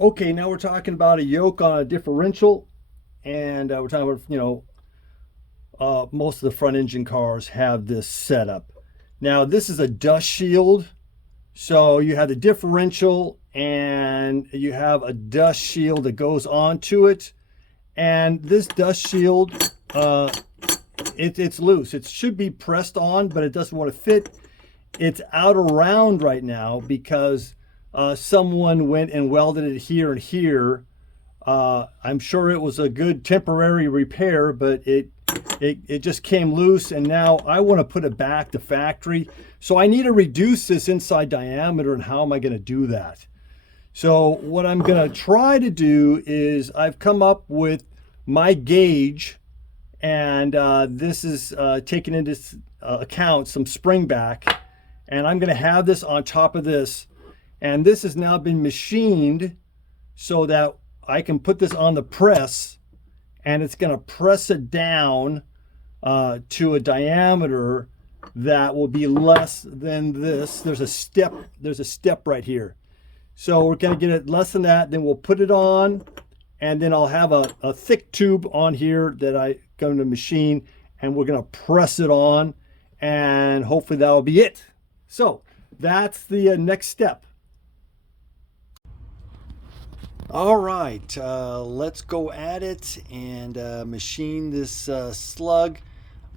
Okay, now we're talking about a yoke on a differential, and we're talking about, most of the front engine cars have this setup. Now, this is a dust shield. So you have the differential and you have a dust shield that goes onto it. And this dust shield, it's loose. It should be pressed on, but it doesn't want to fit. It's out around right now because someone went and welded it here and here. I'm sure it was a good temporary repair, but it just came loose, and now I want to put it back to factory. So I need to reduce this inside diameter, and how am I going to do that? So what I'm going to try to do is I've come up with my gauge, and this is taking into account some spring back, and I'm going to have this on top of this, and this has now been machined so that I can put this on the press, and it's going to press it down to a diameter that will be less than this. There's a step right here. So we're going to get it less than that, then we'll put it on, and then I'll have a thick tube on here that I'm going to machine, and we're going to press it on, and hopefully that'll be it. So that's the next step. All right, let's go at it and machine this slug.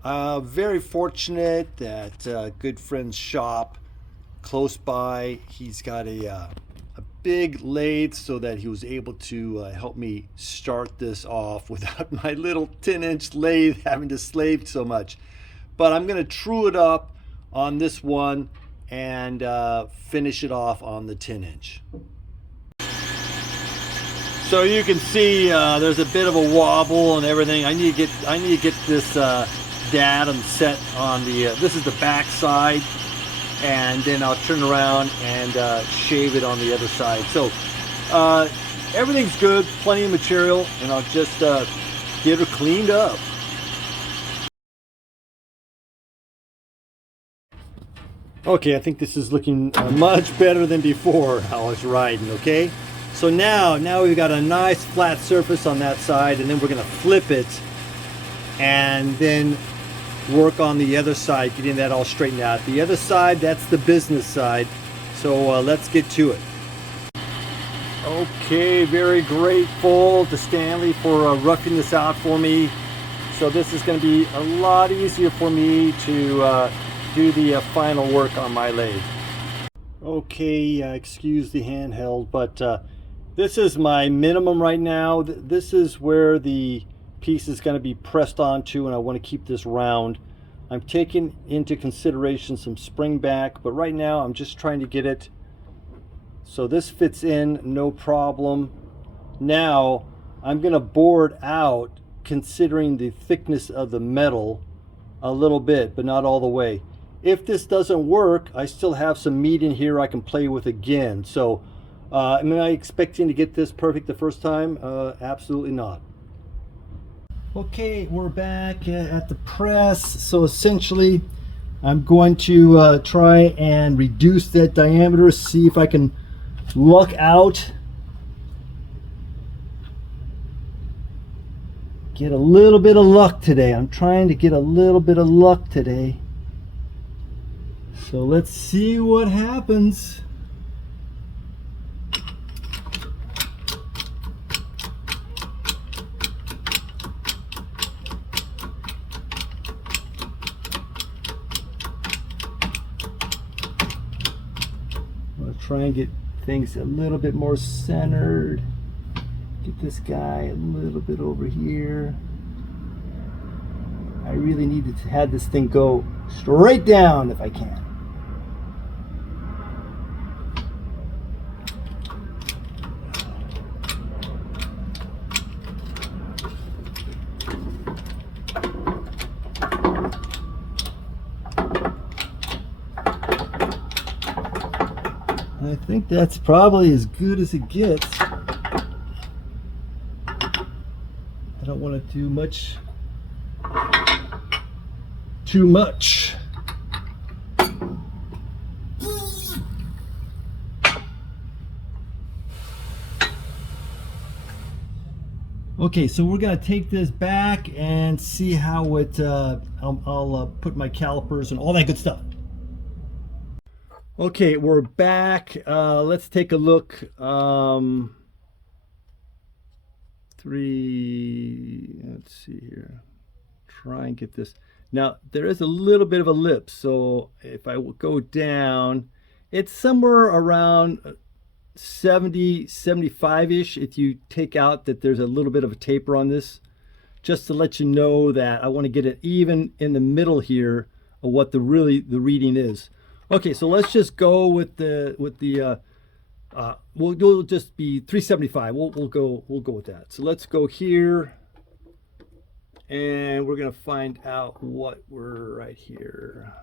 Very fortunate that good friend's shop close by, he's got a big lathe so that he was able to help me start this off without my little 10-inch lathe having to slave so much. But I'm going to true it up on this one and finish it off on the 10-inch. So you can see there's a bit of a wobble and everything. I need to get this datum set on the. This is the back side, and then I'll turn around and shave it on the other side. So everything's good, plenty of material, and I'll just get her cleaned up. Okay, I think this is looking much better than before I was riding. Okay. So now we've got a nice flat surface on that side, and then we're going to flip it and then work on the other side, getting that all straightened out. The other side, that's the business side. So let's get to it. Okay, very grateful to Stanley for roughing this out for me. So this is going to be a lot easier for me to do the final work on my lathe. Okay, excuse the handheld, but this is my minimum right now. This is where the piece is going to be pressed onto, and I want to keep this round. I'm taking into consideration some spring back, but right now I'm just trying to get it so this fits in no problem. Now I'm going to bore it out considering the thickness of the metal a little bit, but not all the way. If this doesn't work, I still have some meat in here I can play with again. So am I expecting to get this perfect the first time? Absolutely not. Okay, we're back at the press. So essentially, I'm going to try and reduce that diameter, see if I can luck out. Get a little bit of luck today. I'm trying to get a little bit of luck today. So let's see what happens. Try and get things a little bit more centered. Get this guy a little bit over here. I really need to have this thing go straight down if I can. I think that's probably as good as it gets. I don't want to do too much. Okay, so we're gonna take this back and see how it, I'll put my calipers and all that good stuff. Okay, we're back. Let's take a look. Let's see here. Try and get this. Now, there is a little bit of a lip, so if I go down, it's somewhere around 70, 75-ish if you take out that there's a little bit of a taper on this, just to let you know that I want to get it even in the middle here of what the reading is. Okay, so let's just go with the we'll just be 375. We'll go with that. So let's go here, and we're gonna find out what we're right here.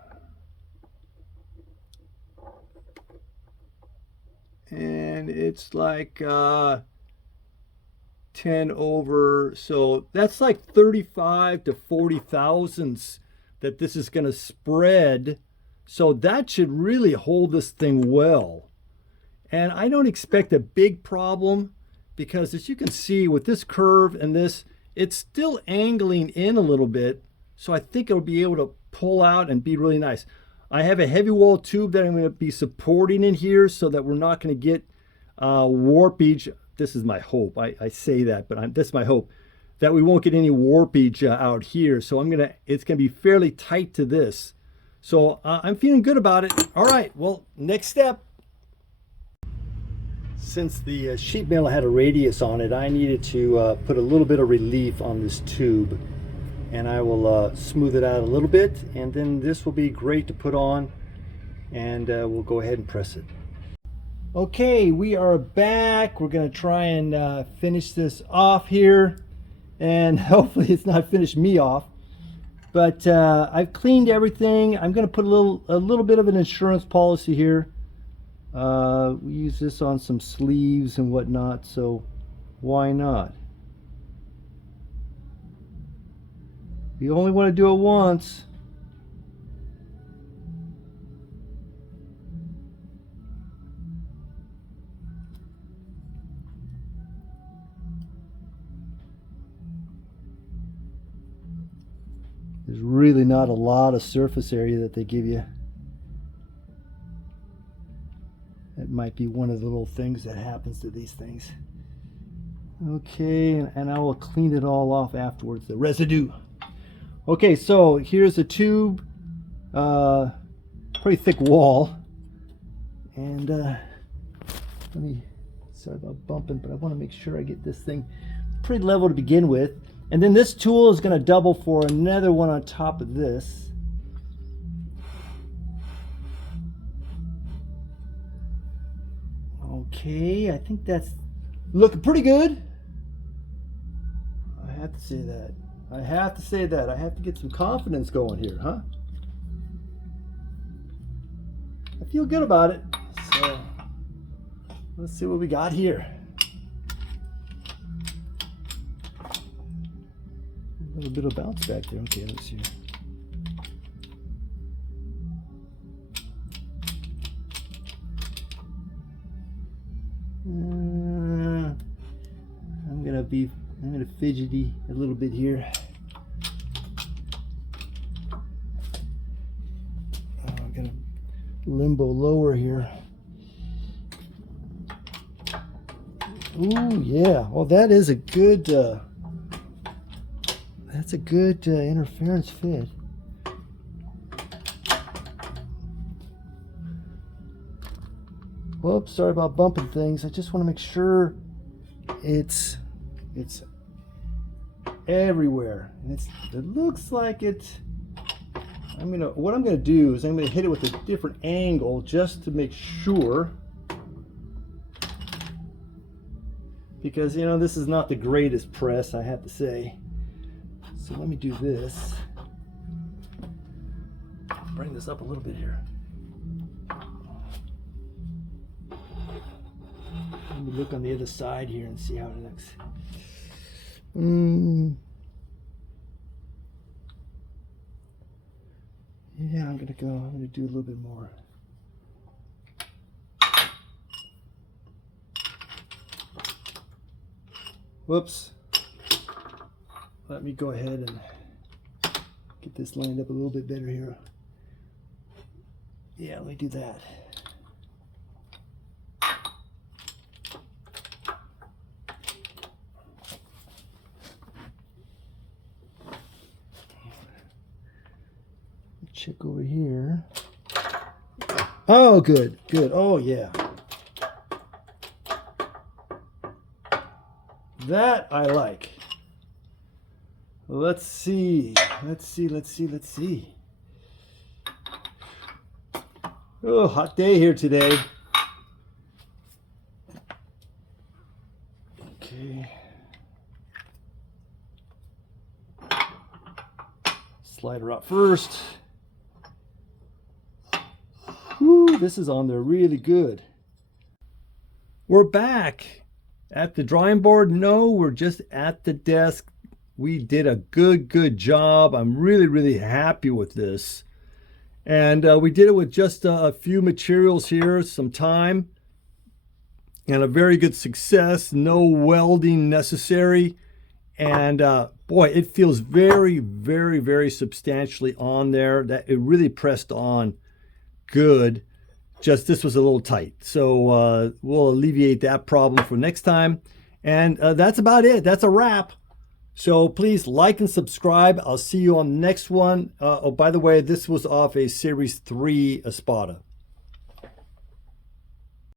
And it's like 10 over, so that's like 35 to 40 thousandths that this is going to spread. So that should really hold this thing well. And I don't expect a big problem, because as you can see with this curve and this, it's still angling in a little bit. So I think it'll be able to pull out and be really nice. I have a heavy wall tube that I'm going to be supporting in here so that we're not going to get warpage. This is my hope. I say that, but that's my hope, that we won't get any warpage out here. So it's going to be fairly tight to this. So I'm feeling good about it. All right, well, next step. Since the sheet metal had a radius on it, I needed to put a little bit of relief on this tube. And I will smooth it out a little bit, and then this will be great to put on, and we'll go ahead and press it. Okay, we are back. We're going to try and finish this off here, and hopefully it's not finished me off. But I've cleaned everything. I'm going to put a little bit of an insurance policy here. We use this on some sleeves and whatnot, so why not? You only want to do it once. There's really not a lot of surface area that they give you. That might be one of the little things that happens to these things. Okay, and I will clean it all off afterwards, the residue. Okay, so here's a tube, pretty thick wall, and sorry about bumping, but I want to make sure I get this thing pretty level to begin with. And then this tool is going to double for another one on top of this. Okay, I think that's looking pretty good. I have to say that. I have to get some confidence going here, huh? I feel good about it. So let's see what we got here. A little bit of bounce back there. Okay, let's see. I'm gonna fidgety a little bit here. I'm gonna limbo lower here. Ooh, yeah. Well, that is a good. That's a good interference fit. Whoops, sorry about bumping things. I just want to make sure it's everywhere. And it looks like it. What I'm gonna do is I'm gonna hit it with a different angle just to make sure, because this is not the greatest press, I have to say. So let me do this. Bring this up a little bit here. Let me look on the other side here and see how it looks. Yeah, I'm gonna do a little bit more. Whoops. let me go ahead and get this lined up a little bit better here. Yeah, let me do that. Check over here. Oh, good, good. Oh, yeah. That I like. Let's see. Let's see. Oh, hot day here today. Okay. Slide her out first. Woo, this is on there really good. We're back at the drawing board. No, we're just at the desk. We did a good job. I'm really happy with this. And we did it with just a few materials here, some time, and a very good success. No welding necessary. And boy, it feels very substantially on there. That it really pressed on good. Just this was a little tight. So we'll alleviate that problem for next time. And that's about it. That's a wrap. So please like and subscribe. I'll see you on the next one. Oh, by the way, this was off a Series 3 Espada.